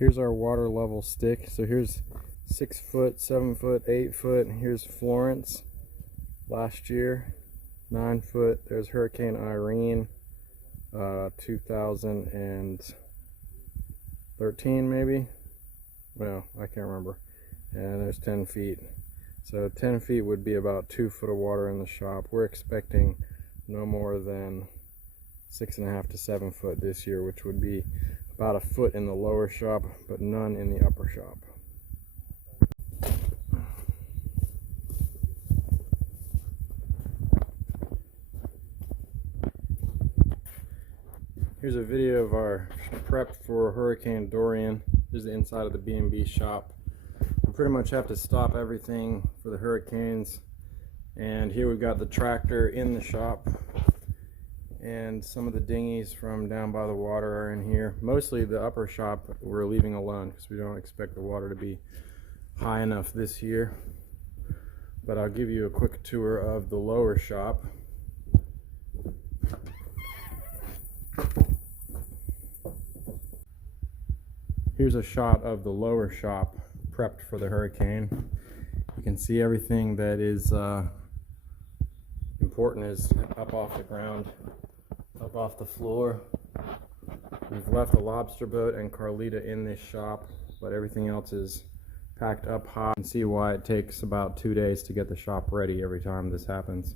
Here's our water level stick. So here's 6 foot, 7 foot, 8 foot. Here's Florence last year, 9 foot. There's Hurricane Irene, 2013 maybe. Well, I can't remember. And there's 10 feet. So 10 feet would be about 2 foot of water in the shop. We're expecting no more than 6.5 to 7 foot this year, which would be about a foot in the lower shop, but none in the upper shop. Here's a video of our prep for Hurricane Dorian. This is the inside of the B&B shop. We pretty much have to stop everything for the hurricanes. And here we've got the tractor in the shop. And some of the dinghies from down by the water are in here. Mostly the upper shop we're leaving alone because we don't expect the water to be high enough this year. But I'll give you a quick tour of the lower shop. Here's a shot of the lower shop prepped for the hurricane. You can see everything that is important is up off the ground, up off the floor. We've left the lobster boat and Carlita in this shop, but everything else is packed up high. You can see why it takes about 2 days to get the shop ready every time this happens.